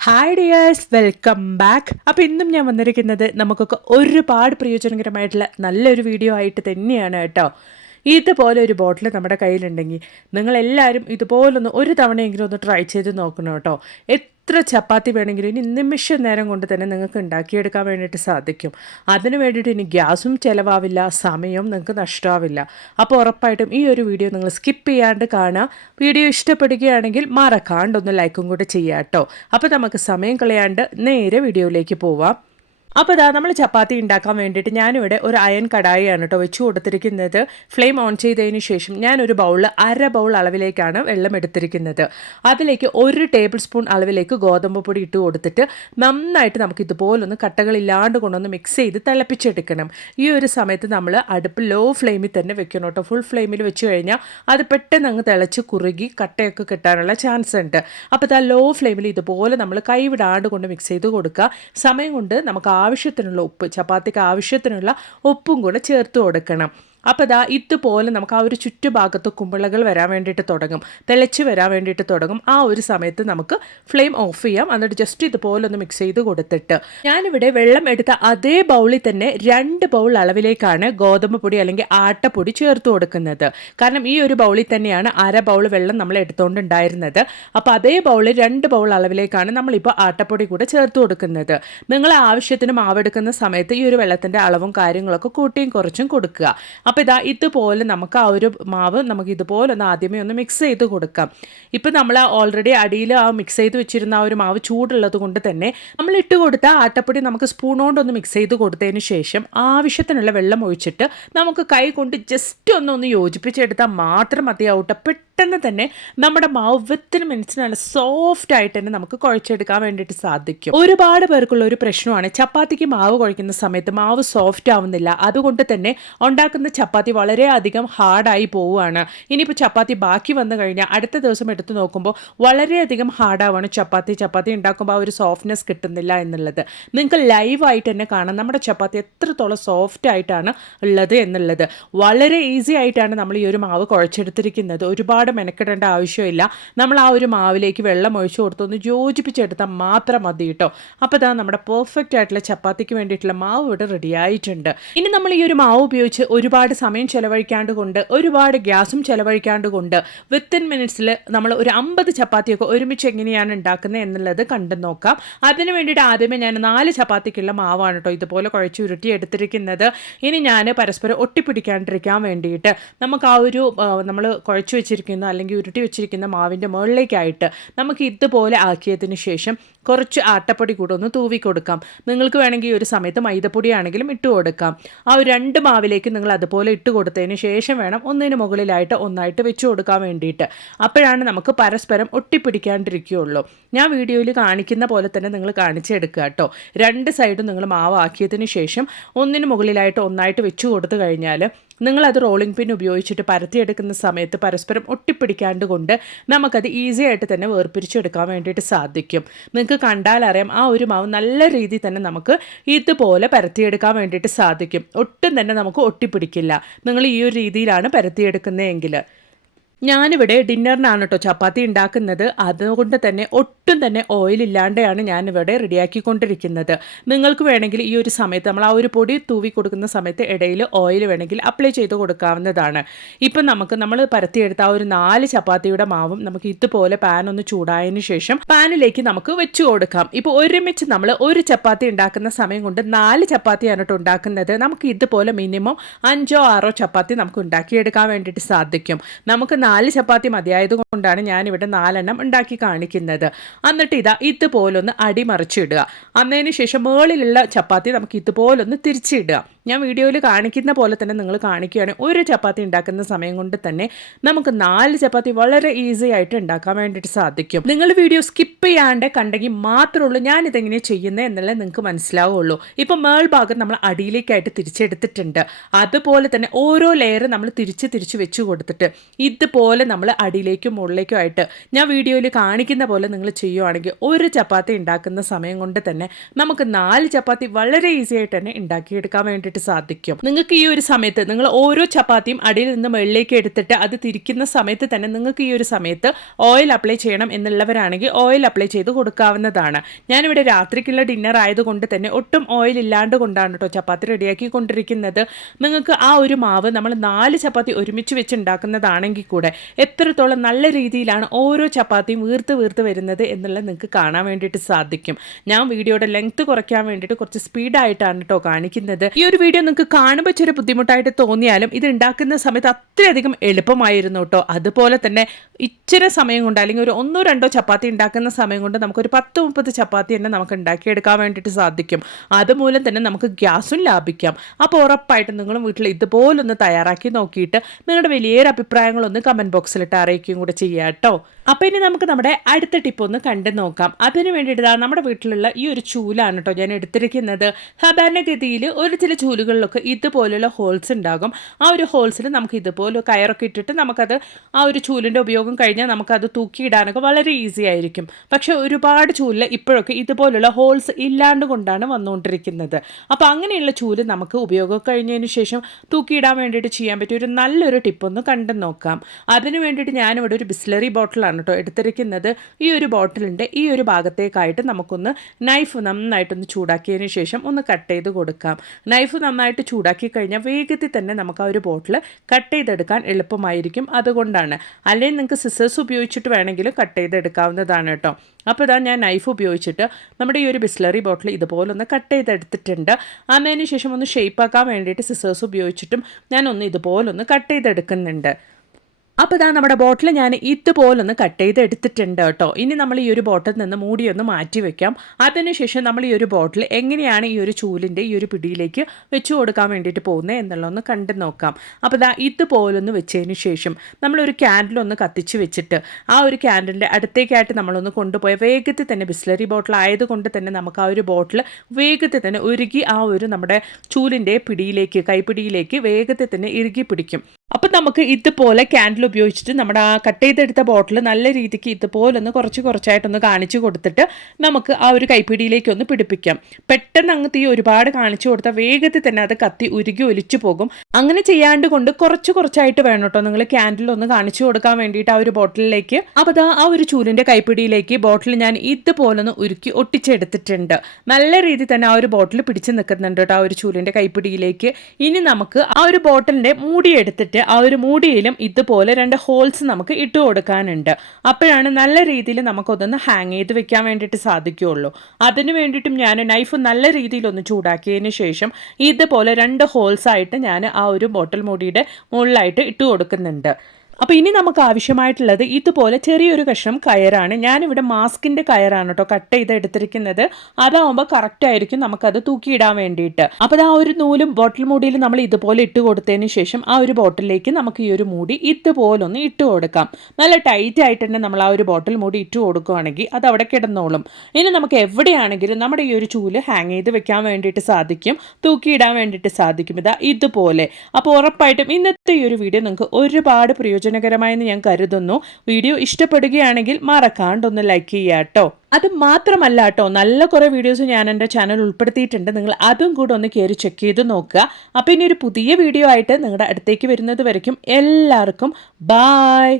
Hi dears welcome back അപ്പോൾ ഇന്നും ഞാൻ വന്നിരിക്കുന്നത് നമുക്കൊക്കെ ഒരുപാട് പ്രയോജനകരമായിട്ടുള്ള നല്ലൊരു വീഡിയോ ആയിട്ട് തന്നെയാണ് കേട്ടോ. ഇതുപോലെ ഒരു ബോട്ടിൽ നമ്മുടെ കയ്യിലുണ്ടെങ്കിൽ നിങ്ങളെല്ലാവരും ഇതുപോലൊന്ന് ഒരു തവണയെങ്കിലും ഒന്ന് ട്രൈ ചെയ്ത് നോക്കണം കേട്ടോ. എത്ര ചപ്പാത്തി വേണമെങ്കിലും ഇനി നിമിഷ നേരം കൊണ്ട് തന്നെ നിങ്ങൾക്ക് ഉണ്ടാക്കിയെടുക്കാൻ വേണ്ടിയിട്ട് സാധിക്കും. അതിന് വേണ്ടിയിട്ട് ഇനി ഗ്യാസും ചിലവാവില്ല സമയവും നിങ്ങൾക്ക് നഷ്ടമാവില്ല അപ്പോൾ ഉറപ്പായിട്ടും ഈ ഒരു വീഡിയോ നിങ്ങൾ സ്കിപ്പ് ചെയ്യാണ്ട് കാണുക. വീഡിയോ ഇഷ്ടപ്പെടുകയാണെങ്കിൽ മറക്കാണ്ടൊന്ന് ലൈക്കും കൂടെ ചെയ്യാം കേട്ടോ. അപ്പോൾ നമുക്ക് സമയം കളയാണ്ട് നേരെ വീഡിയോയിലേക്ക് പോവാം. അപ്പോൾ ഇതാ നമ്മൾ ചപ്പാത്തി ഉണ്ടാക്കാൻ വേണ്ടിയിട്ട് ഞാനിവിടെ ഒരു അയൺ കടായിയാണ് കേട്ടോ വെച്ച് കൊടുത്തിരിക്കുന്നത്. ഫ്ലെയിം ഓൺ ചെയ്തതിന് ശേഷം ഞാനൊരു ബൗളിൽ അര ബൗൾ അളവിലേക്കാണ് വെള്ളം എടുത്തിരിക്കുന്നത്. അതിലേക്ക് ഒരു ടേബിൾ സ്പൂൺ അളവിലേക്ക് ഗോതമ്പ് പൊടി ഇട്ട് കൊടുത്തിട്ട് നന്നായിട്ട് നമുക്ക് ഇതുപോലൊന്ന് കട്ടകളില്ലാണ്ട് കൊണ്ടൊന്ന് മിക്സ് ചെയ്ത് തിളപ്പിച്ചെടുക്കണം. ഈ ഒരു സമയത്ത് നമ്മൾ അടുപ്പ് ലോ ഫ്ലെയിമിൽ തന്നെ വെക്കണം കേട്ടോ ഫുൾ ഫ്ലെയിമിൽ വെച്ച് കഴിഞ്ഞാൽ അത് പെട്ടെന്ന് അങ്ങ് തിളച്ച് കുറുകി കട്ടയൊക്കെ കിട്ടാനുള്ള ചാൻസ് ഉണ്ട്. അപ്പോൾ ഇതാ ലോ ഫ്ലെയിമിൽ ഇതുപോലെ നമ്മൾ കൈവിടാണ്ട് കൊണ്ട് മിക്സ് ചെയ്ത് കൊടുക്കുക. സമയം കൊണ്ട് നമുക്ക് ആവശ്യത്തിനുള്ള ഉപ്പ് ചപ്പാത്തിക്ക് ആവശ്യത്തിനുള്ള ഉപ്പും കൂടെ ചേർത്ത് കൊടുക്കണം. അപ്പോൾ ഇതാ ഇതുപോലെ നമുക്ക് ആ ഒരു ചുറ്റുഭാഗത്ത് കുമ്പളകൾ വരാൻ വേണ്ടിയിട്ട് തുടങ്ങും. തിളച്ച് വരാൻ വേണ്ടിയിട്ട് തുടങ്ങും. ആ ഒരു സമയത്ത് നമുക്ക് ഫ്ലെയിം ഓഫ് ചെയ്യാം. എന്നിട്ട് ജസ്റ്റ് ഇതുപോലെ ഒന്ന് മിക്സ് ചെയ്ത് കൊടുത്തിട്ട്. ഞാനിവിടെ വെള്ളം എടുത്ത അതേ ബൗളിൽ തന്നെ രണ്ട് ബൗൾ അളവിലേക്കാണ് ഗോതമ്പ് പൊടി അല്ലെങ്കിൽ ആട്ടപ്പൊടി ചേർത്ത് കൊടുക്കുന്നത്. കാരണം ഈ ഒരു ബൗളിൽ തന്നെയാണ് അര ബൗൾ വെള്ളം നമ്മൾ എടുത്തുകൊണ്ടുണ്ടായിരുന്നത് അപ്പോൾ അതേ ബൗളിൽ രണ്ട് ബൗൾ അളവിലേക്കാണ് നമ്മളിപ്പോൾ ആട്ടപ്പൊടി കൂടെ ചേർത്ത് കൊടുക്കുന്നത്. നിങ്ങൾ ആവശ്യത്തിന് മാവെടുക്കുന്ന സമയത്ത് ഈ ഒരു വെള്ളത്തിന്റെ അളവും കാര്യങ്ങളൊക്കെ കൂട്ടിയും കുറച്ചും കൊടുക്കുക. അപ്പോൾ ഇതാ ഇതുപോലെ നമുക്ക് ആ ഒരു മാവ് നമുക്ക് ഇതുപോലെ ഒന്ന് ആദ്യമേ ഒന്ന് മിക്സ് ചെയ്ത് കൊടുക്കാം. ഇപ്പം നമ്മൾ ഓൾറെഡി അടിയിൽ ആ മിക്സ് ചെയ്ത് വെച്ചിരുന്ന ആ ഒരു മാവ് ചൂടുള്ളത് കൊണ്ട് തന്നെ നമ്മൾ ഇട്ട് കൊടുത്ത ആട്ടപ്പൊടി നമുക്ക് സ്പൂൺ കൊണ്ടൊന്ന് മിക്സ് ചെയ്ത് കൊടുത്തതിന് ശേഷം ആവശ്യത്തിനുള്ള വെള്ളം ഒഴിച്ചിട്ട് നമുക്ക് കൈ കൊണ്ട് ജസ്റ്റ് ഒന്ന് ഒന്ന് യോജിപ്പിച്ചെടുത്താൽ മാത്രം മതിയാവട്ടെ പെട്ടെന്ന് തന്നെ നമ്മുടെ മാവ് വിത്തിന് മിനിറ്റ്സ് നല്ല സോഫ്റ്റ് ആയിട്ട് തന്നെ നമുക്ക് കുഴച്ചെടുക്കാൻ വേണ്ടിയിട്ട് സാധിക്കും. ഒരുപാട് പേർക്കുള്ള ഒരു പ്രശ്നമാണ് ചപ്പാത്തിക്ക് മാവ് കുഴയ്ക്കുന്ന സമയത്ത് മാവ് സോഫ്റ്റ് ആവുന്നില്ല. അതുകൊണ്ട് തന്നെ ഉണ്ടാക്കുന്ന ചപ്പാത്തി വളരെയധികം ഹാർഡായി പോവുകയാണ്. ഇനിയിപ്പോൾ ചപ്പാത്തി ബാക്കി വന്നു കഴിഞ്ഞാൽ അടുത്ത ദിവസം എടുത്തു നോക്കുമ്പോൾ വളരെയധികം ഹാർഡാവാണ് ചപ്പാത്തി. ചപ്പാത്തി ഉണ്ടാക്കുമ്പോൾ ആ ഒരു സോഫ്റ്റ്നെസ് കിട്ടുന്നില്ല എന്നുള്ളത്. നിങ്ങൾക്ക് ലൈവായിട്ട് തന്നെ കാണാം. നമ്മുടെ ചപ്പാത്തി എത്രത്തോളം സോഫ്റ്റ് ആയിട്ടാണ് ഉള്ളത് എന്നുള്ളത്. വളരെ ഈസി ആയിട്ടാണ് നമ്മൾ ഈ ഒരു മാവ് കുഴച്ചെടുത്തിരിക്കുന്നത്. ഒരുപാട് മെനക്കെടേണ്ട ആവശ്യമില്ല. നമ്മൾ ആ ഒരു മാവിലേക്ക് വെള്ളം ഒഴിച്ചു കൊടുത്തൊന്ന് യോജിപ്പിച്ചെടുത്താൽ മാത്രം മതി കേട്ടോ. അപ്പോൾ ഇതാ നമ്മുടെ പെർഫെക്റ്റ് ആയിട്ടുള്ള ചപ്പാത്തിക്ക് വേണ്ടിയിട്ടുള്ള മാവ് ഇവിടെ റെഡി ആയിട്ടുണ്ട്. ഇനി നമ്മൾ ഈ ഒരു മാവ് ഉപയോഗിച്ച് ഒരുപാട് സമയം ചെലവഴിക്കാണ്ട് കൊണ്ട് ഒരുപാട് ഗ്യാസും ചെലവഴിക്കാണ്ട് കൊണ്ട് വിത്തിൻ മിനിറ്റ്സിൽ നമ്മൾ ഒരു അമ്പത് ചപ്പാത്തിയൊക്കെ ഒരുമിച്ച് എങ്ങനെയാണ് ഉണ്ടാക്കുന്നത് എന്നുള്ളത് കണ്ടു നോക്കാം. അതിന് വേണ്ടിയിട്ട് ആദ്യമേ ഞാൻ നാല് ചപ്പാത്തിക്കുള്ള മാവാണ് കേട്ടോ ഇതുപോലെ കുഴച്ച് ഉരുട്ടി എടുത്തിരിക്കുന്നത്. ഇനി ഞാൻ പരസ്പരം ഒട്ടിപ്പിടിക്കാണ്ടിരിക്കാൻ വേണ്ടിയിട്ട് നമുക്ക് ആ ഒരു നമ്മൾ കുഴച്ച് വെച്ചിരിക്കുന്ന അല്ലെങ്കിൽ ഉരുട്ടി വെച്ചിരിക്കുന്ന മാവിന്റെ മുകളിലേക്കായിട്ട് നമുക്ക് ഇതുപോലെ ആക്കിയതിന് ശേഷം കുറച്ച് ആട്ടപ്പൊടി കൂടെ ഒന്ന് തൂവി കൊടുക്കാം. നിങ്ങൾക്ക് വേണമെങ്കിൽ ഒരു സമയത്ത് മൈദപ്പൊടിയാണെങ്കിലും ഇട്ട് കൊടുക്കാം. ആ ഒരു രണ്ട് മാവിലേക്ക് നിങ്ങൾ അതുപോലെ ഇട്ട് കൊടുത്തതിന് ശേഷം വേണം ഒന്നിന് മുകളിലായിട്ട് ഒന്നായിട്ട് വെച്ചു കൊടുക്കാൻ വേണ്ടിയിട്ട്. അപ്പോഴാണ് നമുക്ക് പരസ്പരം ഒട്ടിപ്പിടിക്കാണ്ടിരിക്കുകയുള്ളൂ. ഞാൻ വീഡിയോയിൽ കാണിക്കുന്ന പോലെ തന്നെ നിങ്ങൾ കാണിച്ചെടുക്കുക കേട്ടോ. രണ്ട് സൈഡും നിങ്ങൾ മാവാക്കിയതിന് ശേഷം ഒന്നിന് മുകളിലായിട്ട് ഒന്നായിട്ട് വെച്ചു കൊടുത്തു കഴിഞ്ഞാൽ നിങ്ങളത് റോളിംഗ് പിൻ ഉപയോഗിച്ചിട്ട് പരത്തിയെടുക്കുന്ന സമയത്ത് പരസ്പരം ഒട്ടിപ്പിടിക്കാണ്ട് കൊണ്ട് നമുക്കത് ഈസി ആയിട്ട് തന്നെ വേർപിരിച്ചെടുക്കാൻ വേണ്ടിയിട്ട് സാധിക്കും. നിങ്ങൾക്ക് കണ്ടാൽ അറിയാം ആ ഒരു മാവ് നല്ല രീതിയിൽ തന്നെ നമുക്ക് ഇതുപോലെ പരത്തിയെടുക്കാൻ വേണ്ടിയിട്ട് സാധിക്കും. ഒട്ടും തന്നെ നമുക്ക് ഒട്ടിപ്പിടിക്കില്ല. നിങ്ങൾ ഈ ഒരു രീതിയിലാണ് പരത്തിയെടുക്കുന്നതെങ്കിൽ. ഞാനിവിടെ ഡിന്നറിനാണ് കേട്ടോ ചപ്പാത്തി ഉണ്ടാക്കുന്നത്. അതുകൊണ്ട് തന്നെ ഒട്ടും തന്നെ ഓയിൽ ഇല്ലാണ്ടാണ് ഞാനിവിടെ റെഡിയാക്കിക്കൊണ്ടിരിക്കുന്നത്. നിങ്ങൾക്ക് വേണമെങ്കിൽ ഈ ഒരു സമയത്ത് നമ്മൾ ആ ഒരു പൊടി തൂവി കൊടുക്കുന്ന സമയത്ത് ഇടയിൽ ഓയിൽ വേണമെങ്കിൽ അപ്ലൈ ചെയ്ത് കൊടുക്കാവുന്നതാണ്. ഇപ്പം നമുക്ക് നമ്മൾ പരത്തിയെടുത്ത ആ ഒരു നാല് ചപ്പാത്തിയുടെ മാവും നമുക്ക് ഇതുപോലെ പാൻ ഒന്ന് ചൂടായതിന് ശേഷം പാനിലേക്ക് നമുക്ക് വെച്ച് കൊടുക്കാം. ഇപ്പോൾ ഒരുമിച്ച് നമ്മൾ ഒരു ചപ്പാത്തി ഉണ്ടാക്കുന്ന സമയം കൊണ്ട് നാല് ചപ്പാത്തിയാണ് കേട്ടോ ഉണ്ടാക്കുന്നത്. നമുക്ക് ഇതുപോലെ മിനിമം അഞ്ചോ ആറോ ചപ്പാത്തി നമുക്ക് ഉണ്ടാക്കിയെടുക്കാൻ വേണ്ടിയിട്ട് സാധിക്കും. നമുക്ക് നാല് ചപ്പാത്തി മതിയായത് കൊണ്ടാണ് ഞാനിവിടെ നാലെണ്ണം ഉണ്ടാക്കി കാണിക്കുന്നത്. എന്നിട്ട് ഇതാ ഇതുപോലൊന്ന് അടിമറിച്ചിടുക. അന്നതിന് ശേഷം മുകളിലുള്ള ചപ്പാത്തി നമുക്ക് ഇതുപോലൊന്ന് തിരിച്ചിടുക. ഞാൻ വീഡിയോയിൽ കാണിക്കുന്ന പോലെ തന്നെ നിങ്ങൾ കാണിക്കുകയാണെങ്കിൽ ഒരു ചപ്പാത്തി ഉണ്ടാക്കുന്ന സമയം കൊണ്ട് തന്നെ നമുക്ക് നാല് ചപ്പാത്തി വളരെ ഈസി ആയിട്ട് ഉണ്ടാക്കാൻ വേണ്ടിയിട്ട് സാധിക്കും. നിങ്ങൾ വീഡിയോ സ്കിപ്പ് ചെയ്യാണ്ട് കണ്ടെങ്കിൽ മാത്രമേ ഉള്ളൂ ഞാൻ ഇതെങ്ങനെ ചെയ്യുന്നത് എന്നുള്ളത് നിങ്ങൾക്ക് മനസ്സിലാവുള്ളൂ. ഇപ്പം മേൾ ഭാഗം നമ്മൾ അടിയിലേക്കായിട്ട് തിരിച്ചെടുത്തിട്ടുണ്ട്. അതുപോലെ തന്നെ ഓരോ ലെയർ നമ്മൾ തിരിച്ച് തിരിച്ച് വെച്ച് കൊടുത്തിട്ട് ഇതുപോലെ നമ്മൾ അടിയിലേക്കും മുകളിലേക്കും ആയിട്ട് ഞാൻ വീഡിയോയിൽ കാണിക്കുന്ന പോലെ നിങ്ങൾ ചെയ്യുവാണെങ്കിൽ ഒരു ചപ്പാത്തി ഉണ്ടാക്കുന്ന സമയം കൊണ്ട് തന്നെ നമുക്ക് നാല് ചപ്പാത്തി വളരെ ഈസി ആയിട്ട് തന്നെ ഉണ്ടാക്കിയെടുക്കാൻ വേണ്ടി വേണ്ടിയിട്ട് സാധിക്കും. നിങ്ങൾക്ക് ഈ ഒരു സമയത്ത് നിങ്ങൾ ഓരോ ചപ്പാത്തിയും അടിയിൽ നിന്ന് മുകളിലേക്ക് എടുത്തിട്ട് അത് തിരിക്കുന്ന സമയത്ത് തന്നെ നിങ്ങൾക്ക് ഈ ഒരു സമയത്ത് ഓയിൽ അപ്ലൈ ചെയ്യണം എന്നുള്ളവരാണെങ്കിൽ ഓയിൽ അപ്ലൈ ചെയ്ത് കൊടുക്കാവുന്നതാണ്. ഞാനിവിടെ രാത്രിക്കുള്ള ഡിന്നർ ആയതുകൊണ്ട് തന്നെ ഒട്ടും ഓയിൽ ഇല്ലാണ്ട് കൊണ്ടാണ് കേട്ടോ ചപ്പാത്തി റെഡിയാക്കി കൊണ്ടിരിക്കുന്നത്. നിങ്ങൾക്ക് ആ ഒരു മാവ് നമ്മൾ നാല് ചപ്പാത്തി ഒരുമിച്ച് വെച്ച് ഉണ്ടാക്കുന്നതാണെങ്കിൽ കൂടെ എത്രത്തോളം നല്ല രീതിയിലാണ് ഓരോ ചപ്പാത്തിയും വീർത്ത് വീർത്ത് വരുന്നത് എന്നുള്ളത് നിങ്ങൾക്ക് കാണാൻ വേണ്ടിയിട്ട് സാധിക്കും. ഞാൻ വീഡിയോയുടെ ലെങ്ത് കുറയ്ക്കാൻ വേണ്ടിയിട്ട് കുറച്ച് സ്പീഡായിട്ടാണ് കേട്ടോ കാണിക്കുന്നത്. ഈ ഒരു വീഡിയോ നിങ്ങൾക്ക് കാണുമ്പോൾ ചെറിയ ബുദ്ധിമുട്ടായിട്ട് തോന്നിയാലും ഇത് ഉണ്ടാക്കുന്ന സമയത്ത് അത്രയധികം എളുപ്പമായിരുന്നു കേട്ടോ അതുപോലെ തന്നെ ഇച്ചിരി സമയം കൊണ്ട് അല്ലെങ്കിൽ ഒരു ഒന്നോ രണ്ടോ ചപ്പാത്തി ഉണ്ടാക്കുന്ന സമയം കൊണ്ട് നമുക്കൊരു പത്ത് മുപ്പത് ചപ്പാത്തി തന്നെ നമുക്ക് ഉണ്ടാക്കിയെടുക്കാൻ വേണ്ടിയിട്ട് സാധിക്കും. അതുമൂലം തന്നെ നമുക്ക് ഗ്യാസും ലാഭിക്കാം. അപ്പോൾ ഉറപ്പായിട്ടും നിങ്ങളും വീട്ടിൽ ഇതുപോലൊന്ന് തയ്യാറാക്കി നോക്കിയിട്ട് നിങ്ങളുടെ വലിയൊരു അഭിപ്രായങ്ങളൊന്ന് കമന്റ് ബോക്സിലിട്ട് അറിയിക്കുകയും കൂടെ ചെയ്യാം കേട്ടോ അപ്പോൾ ഇനി നമുക്ക് നമ്മുടെ അടുത്ത ടിപ്പ് ഒന്ന് കണ്ടു നോക്കാം. അതിന് വേണ്ടിയിട്ടാണ് നമ്മുടെ വീട്ടിലുള്ള ഈ ഒരു ചൂലാണ് കേട്ടോ ഞാൻ എടുത്തിരിക്കുന്നത്. സാധാരണഗതിയിൽ ഒരു ചില ചൂലുകളിലൊക്കെ ഇതുപോലുള്ള ഹോൾസ് ഉണ്ടാകും. ആ ഒരു ഹോൾസിൽ നമുക്ക് ഇതുപോലെ കയറൊക്കെ ഇട്ടിട്ട് നമുക്കത് ആ ഒരു ചൂലിന്റെ ഉപയോഗം കഴിഞ്ഞാൽ നമുക്കത് തൂക്കിയിടാനൊക്കെ വളരെ ഈസി ആയിരിക്കും. പക്ഷേ ഒരുപാട് ചൂലിൽ ഇപ്പോഴൊക്കെ ഇതുപോലുള്ള ഹോൾസ് ഇല്ലാണ്ട് കൊണ്ടാണ് വന്നുകൊണ്ടിരിക്കുന്നത്. അപ്പോൾ അങ്ങനെയുള്ള ചൂൽ നമുക്ക് ഉപയോഗം കഴിഞ്ഞതിന് ശേഷം തൂക്കിയിടാൻ വേണ്ടിയിട്ട് ചെയ്യാൻ പറ്റിയ ഒരു നല്ലൊരു ടിപ്പൊന്ന് കണ്ടു നോക്കാം. അതിന് വേണ്ടിയിട്ട് ഞാനിവിടെ ഒരു ബിസ്ലറി ബോട്ടിലാണ് കേട്ടോ എടുത്തിരിക്കുന്നത്. ഈ ഒരു ബോട്ടിലിന്റെ ഈ ഒരു ഭാഗത്തേക്കായിട്ട് നമുക്കൊന്ന് നൈഫ് നന്നായിട്ടൊന്ന് ചൂടാക്കിയതിന് ശേഷം ഒന്ന് കട്ട് ചെയ്ത് കൊടുക്കാം. നൈഫ് നന്നായിട്ട് ചൂടാക്കി കഴിഞ്ഞാൽ വേഗത്തിൽ തന്നെ നമുക്ക് ആ ഒരു ബോട്ടിൽ കട്ട് ചെയ്തെടുക്കാൻ എളുപ്പമായിരിക്കും. അതുകൊണ്ടാണ്. അല്ലെങ്കിൽ നിങ്ങൾക്ക് സിസേഴ്സ് ഉപയോഗിച്ചിട്ട് വേണമെങ്കിലും കട്ട് ചെയ്തെടുക്കാവുന്നതാണ് കേട്ടോ. അപ്പോൾ ഇതാ ഞാൻ നൈഫ് ഉപയോഗിച്ചിട്ട് നമ്മുടെ ഈ ഒരു ബിസ്ലറി ബോട്ടിൽ ഇതുപോലെ ഒന്ന് കട്ട് ചെയ്തെടുത്തിട്ടുണ്ട്. അതിന് ശേഷം ഒന്ന് ഷേപ്പാക്കാൻ വേണ്ടിയിട്ട് സിസേഴ്സ് ഉപയോഗിച്ചിട്ടും ഞാൻ ഒന്ന് ഇതുപോലൊന്ന് കട്ട് ചെയ്തെടുക്കുന്നുണ്ട്. അപ്പോൾ ഇതാ നമ്മുടെ ബോട്ടിൽ ഞാൻ ഇതുപോലൊന്ന് കട്ട് ചെയ്ത് എടുത്തിട്ടുണ്ട് കേട്ടോ. ഇനി നമ്മൾ ഈ ഒരു ബോട്ടിൽ നിന്ന് മൂടിയൊന്ന് മാറ്റി വെക്കാം. അതിനുശേഷം നമ്മൾ ഈ ഒരു ബോട്ടിൽ എങ്ങനെയാണ് ഈ ഒരു ചൂലിന്റെ ഈ ഒരു പിടിയിലേക്ക് വെച്ചു കൊടുക്കാൻ വേണ്ടിയിട്ട് പോകുന്നത് എന്നുള്ളതൊന്ന് കണ്ടു നോക്കാം. അപ്പോൾ ഇതാ ഇതുപോലൊന്ന് വെച്ചതിന് ശേഷം നമ്മളൊരു ക്യാൻഡിലൊന്ന് കത്തിച്ച് വെച്ചിട്ട് ആ ഒരു ക്യാൻഡിലിന്റെ അടുത്തേക്കായിട്ട് നമ്മളൊന്ന് കൊണ്ടുപോയ വേഗത്തിൽ തന്നെ ബിസ്ലറി ബോട്ടിൽ ആയതുകൊണ്ട് തന്നെ നമുക്ക് ആ ഒരു ബോട്ടിൽ വേഗത്തിൽ തന്നെ ഉരുകി ആ ഒരു നമ്മുടെ ചൂലിന്റെ പിടിയിലേക്ക് കൈപ്പിടിയിലേക്ക് വേഗത്തിൽ തന്നെ ഇറുകി പിടിക്കും. അപ്പം നമുക്ക് ഇതുപോലെ ക്യാൻഡിൽ ഉപയോഗിച്ചിട്ട് നമ്മുടെ ആ കട്ട് ചെയ്തെടുത്ത ബോട്ടിൽ നല്ല രീതിക്ക് ഇതുപോലെ ഒന്ന് കുറച്ച് കുറച്ചായിട്ടൊന്ന് കാണിച്ചു കൊടുത്തിട്ട് നമുക്ക് ആ ഒരു കൈപ്പിടിയിലേക്ക് ഒന്ന് പിടിപ്പിക്കാം. പെട്ടെന്ന് അങ്ങ് തീ ഒരുപാട് കാണിച്ചു കൊടുത്താൽ വേഗത്തിൽ തന്നെ അത് കത്തി ഉരുകി ഒലിച്ചു പോകും. അങ്ങനെ ചെയ്യാണ്ട് കൊണ്ട് കുറച്ച് കുറച്ചായിട്ട് വേണം കേട്ടോ നിങ്ങൾ ക്യാൻഡിൽ ഒന്ന് കാണിച്ചു കൊടുക്കാൻ വേണ്ടിയിട്ട് ആ ഒരു ബോട്ടിലേക്ക് അപ്പോൾ അതാ ആ ഒരു ചൂലിന്റെ കൈപ്പിടിയിലേക്ക് ബോട്ടിൽ ഞാൻ ഇതുപോലെ ഒന്ന് ഉരുക്കി ഒട്ടിച്ചെടുത്തിട്ടുണ്ട്. നല്ല രീതിയിൽ തന്നെ ആ ഒരു ബോട്ടിൽ പിടിച്ചു നിൽക്കുന്നുണ്ട് കേട്ടോ ആ ഒരു ചൂലിന്റെ കൈപ്പിടിയിലേക്ക്. ഇനി നമുക്ക് ആ ഒരു ബോട്ടിലിന്റെ മൂടി എടുത്തിട്ട് ആ ഒരു മൂടിയിലും ഇതുപോലെ രണ്ട് ഹോൾസ് നമുക്ക് ഇട്ട് കൊടുക്കാനുണ്ട്. അപ്പോഴാണ് നല്ല രീതിയിൽ നമുക്കൊന്ന് ഹാങ് ചെയ്ത് വെക്കാൻ വേണ്ടിയിട്ട് സാധിക്കുകയുള്ളൂ. അതിന് വേണ്ടിയിട്ടും ഞാൻ നൈഫ് നല്ല രീതിയിലൊന്ന് ചൂടാക്കിയതിന് ശേഷം ഇതുപോലെ രണ്ട് ഹോൾസ് ആയിട്ട് ഞാൻ ആ ഒരു ബോട്ടിൽ മൂടിയുടെ മുകളിലായിട്ട് ഇട്ട് കൊടുക്കുന്നുണ്ട്. അപ്പോൾ ഇനി നമുക്ക് ആവശ്യമായിട്ടുള്ളത് ഇതുപോലെ ചെറിയൊരു കഷ്ണം കയറാണ്. ഞാനിവിടെ മാസ്കിന്റെ കയറാണ് കേട്ടോ കട്ട് ചെയ്ത് എടുത്തിരിക്കുന്നത്. അതാവുമ്പോൾ കറക്റ്റ് ആയിരിക്കും നമുക്കത് തൂക്കിയിടാൻ വേണ്ടിയിട്ട്. അപ്പോൾ ആ ഒരു നൂലും ബോട്ടിൽ മൂടിയിൽ നമ്മൾ ഇതുപോലെ ഇട്ട് കൊടുത്തതിന് ശേഷം ആ ഒരു ബോട്ടിലേക്ക് നമുക്ക് ഈ ഒരു മൂടി ഇതുപോലെ ഒന്ന് ഇട്ട് കൊടുക്കാം. നല്ല ടൈറ്റ് ആയിട്ട് തന്നെ നമ്മൾ ആ ഒരു ബോട്ടിൽ മൂടി ഇട്ട് കൊടുക്കുകയാണെങ്കിൽ അത് അവിടെ കിടന്നോളും. ഇനി നമുക്ക് എവിടെയാണെങ്കിലും നമ്മുടെ ഈ ഒരു ചൂൽ ഹാങ് ചെയ്ത് വെക്കാൻ വേണ്ടിയിട്ട് സാധിക്കും. തൂക്കിയിടാൻ വേണ്ടിയിട്ട് സാധിക്കും. ഇതാ ഇതുപോലെ. അപ്പോൾ ഉറപ്പായിട്ടും ഇന്നത്തെ ഈ ഒരു വീഡിയോ നിങ്ങൾക്ക് ഒരുപാട് പ്രയോജനം പ്രയോജനകരമായെന്ന് ഞാൻ കരുതുന്നു. വീഡിയോ ഇഷ്ടപ്പെടുകയാണെങ്കിൽ മറക്കാണ്ടൊന്ന് ലൈക്ക് ചെയ്യുക കേട്ടോ. അത് മാത്രമല്ല കേട്ടോ നല്ല കുറേ വീഡിയോസ് ഞാൻ എന്റെ ചാനൽ ഉൾപ്പെടുത്തിയിട്ടുണ്ട്. നിങ്ങൾ അതും കൂടെ ഒന്ന് കയറി ചെക്ക് ചെയ്ത് നോക്കുക. അപ്പോൾ ഇനി ഒരു പുതിയ വീഡിയോ ആയിട്ട് നിങ്ങളുടെ അടുത്തേക്ക് വരുന്നത് വരയ്ക്കും. എല്ലാവർക്കും ബായ്